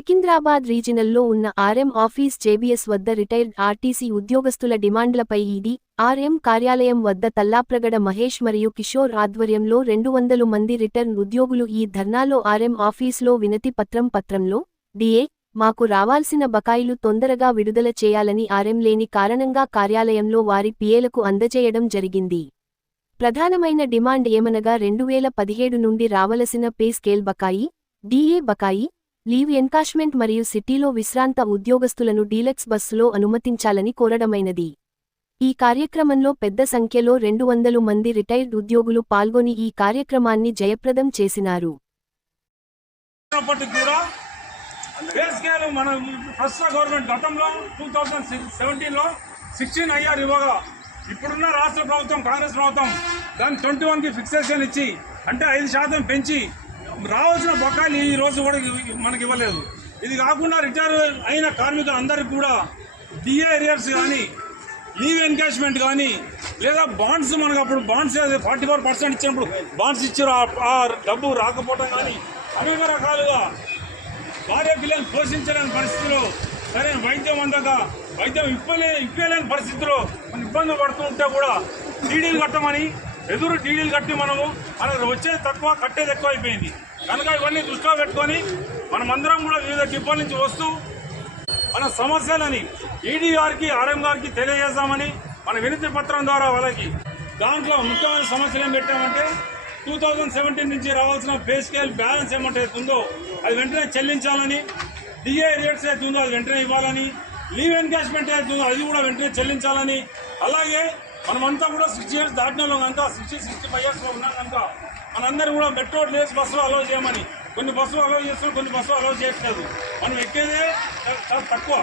సికింద్రాబాద్ రీజినల్లో ఉన్న RM office JBS వద్ద రిటైర్డ్ ఆర్టీసీ ఉద్యోగస్తుల డిమాండ్లపై ఈడీ ఆర్ఎం కార్యాలయం వద్ద తల్లాప్రగడ మహేష్ మరియు కిషోర్ ఆధ్వర్యంలో రెండు వందలు మంది రిటర్న్ ఉద్యోగులు ఈ ధర్నాలో ఆర్ఎం ఆఫీస్లో వినతి పత్రం పత్రంలో డిఏ మాకు రావాల్సిన బకాయిలు తొందరగా విడుదల చేయాలని ఆర్ఎం లేని కారణంగా కార్యాలయంలో వారి పిఏలకు అందజేయడం జరిగింది. ప్రధానమైన డిమాండ్ ఏమనగా రెండు వేల పదిహేడు నుండి రావలసిన పే స్కేల్ బకాయి డిఏ బకాయి లీవ్ ఎన్కాష్మెంట్ మరియు సిటీలో విశ్రాంత ఉద్యోగస్తులను డీలక్స్ బస్సులో అనుమతించాలని కోరడమైనది. ఈ కార్యక్రమంలో పెద్ద సంఖ్యలో రెండు వందలు మంది రిటైర్డ్ ఉద్యోగులు పాల్గొని ఈ కార్యక్రమాన్ని జయప్రదం చేసినారు. మన ప్రస్తుత గవర్నమెంట్ గతంలో టూ థౌజండ్ సెవెంటీన్లో సిక్స్టీన్ ఐఆర్ ఇవ్వగా ఇప్పుడున్న రాష్ట్ర ప్రభుత్వం కాంగ్రెస్ ప్రభుత్వం దాని ట్వంటీ వన్కి ఫిక్సేషన్ ఇచ్చి అంటే ఐదు శాతం పెంచి రావాల్సిన బకాయిలు ఈ రోజు కూడా మనకి ఇవ్వలేదు. ఇది కాకుండా రిటైర్ అయిన కార్మికులందరికీ కూడా డిఏ ఏరియాస్ కానీ లీవ్ ఎన్కాష్మెంట్ కానీ లేదా బాండ్స్ మనకు అప్పుడు బాండ్స్ ఫార్టీ ఫోర్ పర్సెంట్ ఇచ్చినప్పుడు బాండ్స్ ఇచ్చారు. ఆ- డబ్బు రాకపోవడం కానీ అనేక రకాలుగా భార్య పిల్లలను పోషించలేని పరిస్థితిలో సరైన వైద్యం అందక వైద్యం ఇప్పలే ఇప్పలేని పరిస్థితిలో మనం ఇబ్బందులు పడుతూ ఉంటే కూడా డీడీలు కట్టమని ఎదురు డీడీలు కట్టి మనము మనకు వచ్చేది తక్కువ కట్టేది ఎక్కువ అయిపోయింది. కనుక ఇవన్నీ దృష్టిలో పెట్టుకొని మనమందరం కూడా వివిధ డిపోల నుంచి వస్తూ మన సమస్యలని ఈడీ గారికి ఆర్ఎం గారికి తెలియజేస్తామని మన వినతి పత్రం ద్వారా వాళ్ళకి దాంట్లో ముఖ్యమైన సమస్యలు ఏం పెట్టామంటే టూ థౌజండ్ సెవెంటీన్ నుంచి రావాల్సిన పే స్కేల్ బ్యాలెన్స్ ఏమంటే ఉందో అది వెంటనే చెల్లించాలని డిఏ రేట్స్ అయితే ఉందో అది వెంటనే ఇవ్వాలని లీవ్ ఎన్కాష్మెంట్ అయితే ఉందో అది కూడా వెంటనే చెల్లించాలని అలాగే మనమంతా కూడా సిక్స్టీ ఇయర్స్ దాటిన వాళ్ళు కనుక సిక్స్టీ సిక్స్టీ ఫైవ్ ఇయర్స్లో ఉన్నాం కనుక మనందరూ కూడా మెట్రో లేస్ బస్సులు అలౌ చేయమని. కొన్ని బస్సులు అలౌ చేస్తున్నాం కొన్ని బస్సులు అలౌ చేయట్లేదు. మనం ఎక్కేదే చాలా- తక్కువ.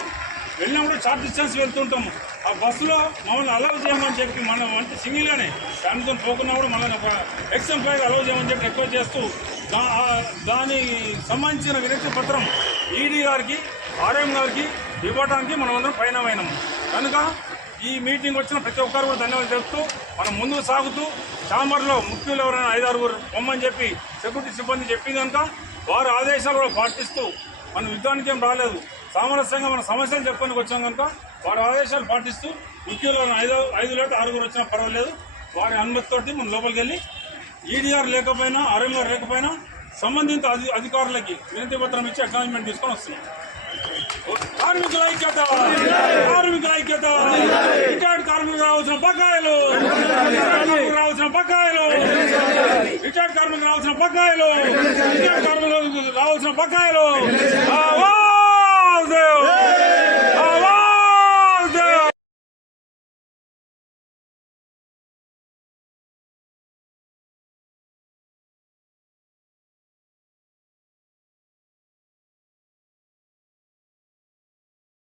వెళ్ళినా కూడా షార్ట్ డిస్టెన్స్ వెళ్తుంటాము ఆ బస్సులో మమ్మల్ని అలౌ చేయమని చెప్పి మనం అంటే సింగిల్గానే ఫ్యామిలీతో పోకున్నా కూడా మళ్ళీ ఒక ఎక్స్ ఎంప్లాయీ అలౌ చేయమని చెప్పి రిక్వెస్ట్ చేస్తూ దాని దానికి సంబంధించిన వినతి పత్రం ఈడీ గారికి ఆర్ఎం గారికి ఇవ్వడానికి మనం అందరం పయనమైనాము కనుక ఈ మీటింగ్ వచ్చిన ప్రతి ఒక్కరు కూడా ధన్యవాదాలు చెప్తూ మనం ముందుకు సాగుతూ చాంబర్లో ముఖ్యులు ఎవరైనా ఐదారుగురు పొమ్మని చెప్పి సెక్యూరిటీ సిబ్బంది చెప్పింది కనుక వారి ఆదేశాలు కూడా పాటిస్తూ మనం యుద్ధానికి ఏం రాలేదు. సామరస్యంగా మన సమస్యలు చెప్పడానికి వచ్చాం కనుక వారి ఆదేశాలు పాటిస్తూ ముఖ్యులు ఐదు ఐదు లేదా ఆరుగురు వచ్చినా పర్వాలేదు. వారి అనుమతితోటి మనం లోపలికి వెళ్ళి ఈడీఆర్ లేకపోయినా ఆర్ఎంఆర్ లేకపోయినా సంబంధిత అధి అధికారులకి వినతి పత్రం ఇచ్చి అక్నాలజ్మెంట్ తీసుకొని వస్తున్నాం. కార్మికుల ఐక్యత. కార్మికుల ఐక్యత. రిటైర్డ్ కార్మికులు రావాల్సిన బకాయిలు. రావాల్సిన బకాయిలు. రిటైర్డ్ కార్మికులు రావాల్సిన బకాయిలు. రిటైర్డ్ కార్మికులు రావాల్సిన బకాయిలు.